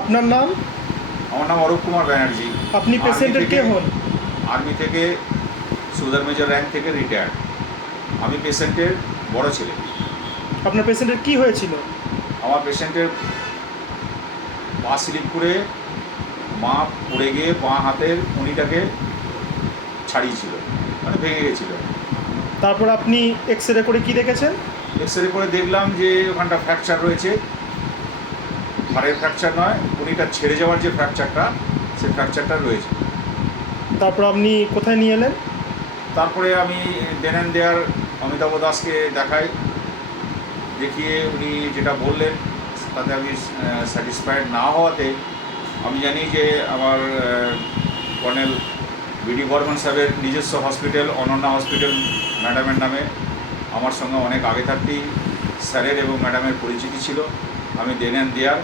আপনার নাম? আমার নাম অরূপ কুমার ব্যানার্জি। আপনি পেশেন্টের কে হন? আর্মি থেকে সুদার মেজর র্যাঙ্ক থেকে রিটায়ার্ড। আমি পেশেন্টের বড় ছেলে। আপনার পেশেন্টের কি হয়েছিল? আমার পেশেন্টের পা স্লিপ করে মা পড়ে গিয়ে বাঁ হাতের উনিটাকে ছাড়িয়েছিল, মানে ভেঙে গেছিলো। তারপর আপনি এক্স রে করে কি দেখেছেন? এক্স রে করে দেখলাম যে ওখানটা ফ্র্যাকচার রয়েছে, হাড়ের ফ্র্যাকচার নয়, উনিটা ছেড়ে যাওয়ার যে ফ্র্যাকচারটা, সেই ফ্র্যাকচারটা রয়েছে। তারপর আপনি কোথায় নিয়ে এলেন? তারপরে আমি দেন অ্যান্ড দেয়ার অমিতাভ দাসকে দেখাই, দেখিয়ে উনি যেটা বললেন তাতে আমি স্যাটিসফাইড না হওয়াতে আমি জানি যে আমার কর্নেল বিডি বর্মন সাহেবের নিজস্ব হসপিটাল অনন্যা হসপিটাল ম্যাডামের নামে আমার সঙ্গে অনেক আগে থাকতেই স্যারের এবং ম্যাডামের পরিচিতি ছিল। আমি দেন অ্যান্ড দেয়ার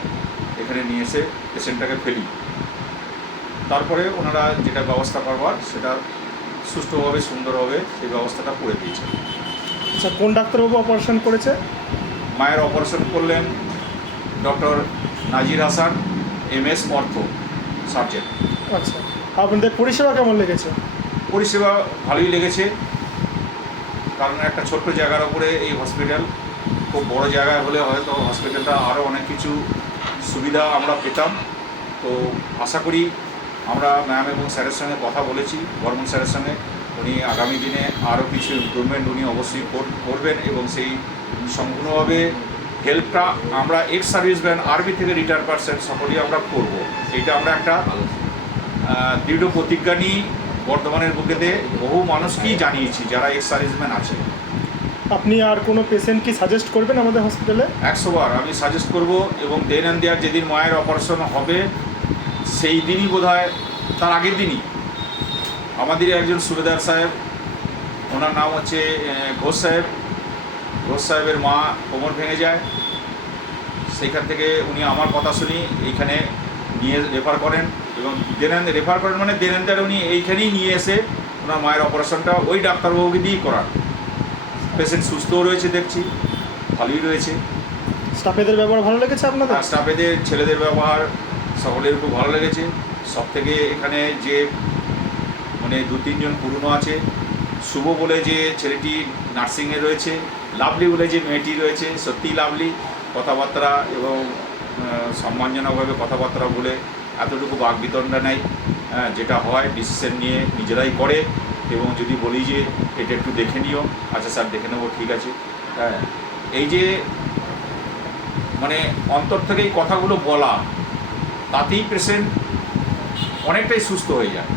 এখানে নিয়ে এসে পেশেন্টটাকে ফেলি। তারপরে ওনারা যেটা ব্যবস্থা করবার সেটা সুষ্ঠুভাবে সুন্দরভাবে সেই ব্যবস্থাটা করে দিয়েছে। আচ্ছা, কোন ডাক্তারবাবু অপারেশন করেছে? মায়ের অপারেশন করলেন ডক্টর নাজির হাসান, MS অর্থো সার্জেন। আচ্ছা, আপনাদের পরিষেবা কেমন লেগেছে? পরিষেবা ভালোই লেগেছে, কারণ একটা ছোট্ট জায়গার উপরে এই হসপিটাল, খুব বড় জায়গায় হলে হয়তো হসপিটালটা আরও অনেক কিছু সুবিধা আমরা পেতাম। তো আশা করি, আমরা ম্যাম এবং স্যারের সঙ্গে কথা বলেছি, বর্মন স্যারের সঙ্গে, উনি আগামী দিনে আরও কিছু ইমপ্রুভমেন্ট উনি অবশ্যই করবেন এবং সেই সম্পূর্ণভাবে হেল্পটা আমরা এক্স সার্ভিসম্যান আর্মি থেকে রিটায়ার পারসন সকলেই আমরা করব। এইটা আমরা একটা দৃঢ় প্রতিজ্ঞা নিয়ে বর্ধমানের বুকেতে বহু মানুষকেই জানিয়েছি যারা এক্স সার্ভিসম্যান আছে। আপনি আর কোনো পেশেন্ট কি সাজেস্ট করবেন আমাদের হসপিটালে? 100 বার আমি সাজেস্ট করব, এবং দেন অ্যান্ড দেয়ার যেদিন মায়ের অপারেশন হবে সেই দিনই বোধহয়, তার আগের দিনই আমাদের একজন সুবেদার সাহেব, ওনার নাম হচ্ছে ঘোষ সাহেব, ঘোষ সাহেবের মা কোমর ভেঙে যায়, সেইখান থেকে উনি আমার কথা শুনি এইখানে নিয়ে রেফার করেন, এবং রেফার করেন মানে দেন অ্যান্ড দেয়ার উনি এইখানেই নিয়ে এসে ওনার মায়ের অপারেশনটা ওই ডাক্তারবাবুকে দিয়েই করান। পেশেন্ট সুস্থও রয়েছে, দেখছি ভালোই রয়েছে। স্টাফেদের ব্যবহার ভালো লেগেছে আপনাদের? স্টাফেদের, ছেলেদের ব্যবহার সকলের খুব ভালো লেগেছে। সব থেকে এখানে যে মানে 2-3 জন পুরনো আছে, শুভ বলে যে ছেলেটি নার্সিংয়ে রয়েছে, লাভলি বলে যে মেয়েটি রয়েছে, সত্যিই লাভলি, কথাবার্তা এবং সম্মানজনকভাবে কথাবার্তা বলে এতটুকু বাকবিতণ্ডা নেই, যেটা হয় ডিসিশন নিয়ে নিজেরাই করে, এবং যদি বলি যে এটা একটু দেখে নিও, আচ্ছা স্যার দেখে নেবো, ঠিক আছে। এই যে মানে অন্তর থেকে এই কথাগুলো বলা, তাতেই পেশেন্ট অনেকটাই সুস্থ হয়ে যায়।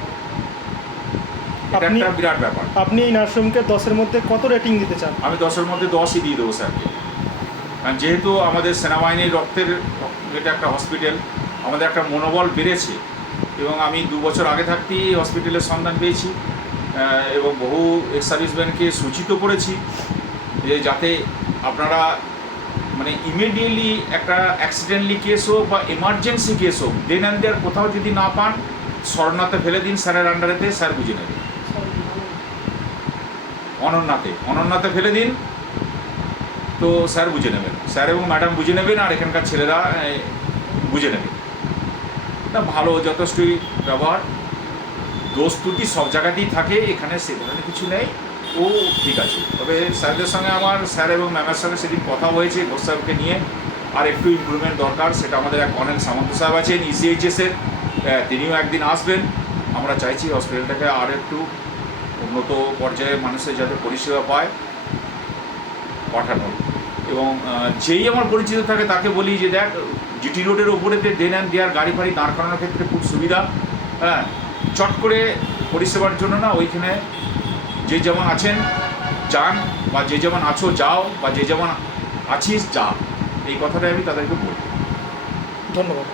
এটা একটা বিরাট ব্যাপার। আপনি এই নার্সিংহোমকে 10-এর মধ্যে কত রেটিং দিতে চান? আমি 10-এর মধ্যে 10ই দিয়ে দেবো স্যারকে, কারণ যেহেতু আমাদের সেনাবাহিনীর রক্তের এটা একটা হসপিটাল, আমাদের একটা মনোবল বেড়েছে, এবং আমি 2 বছর আগে থাকতেই এই হসপিটালের সন্ধান পেয়েছি, এবং বহু এক্স সার্ভিসম্যানকে সূচিত করেছি যে যাতে আপনারা মানে ইমিডিয়েটলি একটা অ্যাক্সিডেন্টলি কেস হোক বা এমার্জেন্সি কেস হোক, দেন অ্যান্ড দেয়ার কোথাও যদি না পান, স্বর্ণাতে ফেলে দিন, স্যারের আন্ডারেতে, স্যার বুঝে নেবেন। অনন্যাতে ফেলে দিন, তো স্যার বুঝে নেবেন, স্যার এবং ম্যাডাম বুঝে নেবেন, আর এখানকার ছেলেরা বুঝে নেবেন। না, ভালো, যথেষ্টই ব্যবহার। দোষ ত্রুটি সব জায়গাতেই থাকে, এখানে সে ধরনের কিছু নেই, ও ঠিক আছে। তবে স্যারদের সঙ্গে আমার, স্যার এবং ম্যামের সঙ্গে সেদিন কথা হয়েছে ঘোষ সাহেবকে নিয়ে, আর একটু ইমপ্রুভমেন্ট দরকার। সেটা আমাদের এক কর্নেল সামন্ত সাহেব আছেন ECHS-এর, তিনিও একদিন আসবেন। আমরা চাইছি হসপিটালটাকে আর একটু উন্নত পর্যায়ে মানুষের যাতে পরিষেবা পায় পাঠানোর, এবং যেই আমার পরিচিত থাকে তাকে বলি যে দেখ, GT রোডের ওপরে দেন অ্যান্ড দেয়ার গাড়ি ফাড়ি দাঁড় করানোর ক্ষেত্রে খুব সুবিধা, চট করে পরিষেবার জন্য না, ওইখানে যে যেমন আছেন যান, বা যে যেমন আছো যাও, বা যে যেমন আছিস যা, এই কথাটাই আমি তাদেরকে বলি। ধন্যবাদ।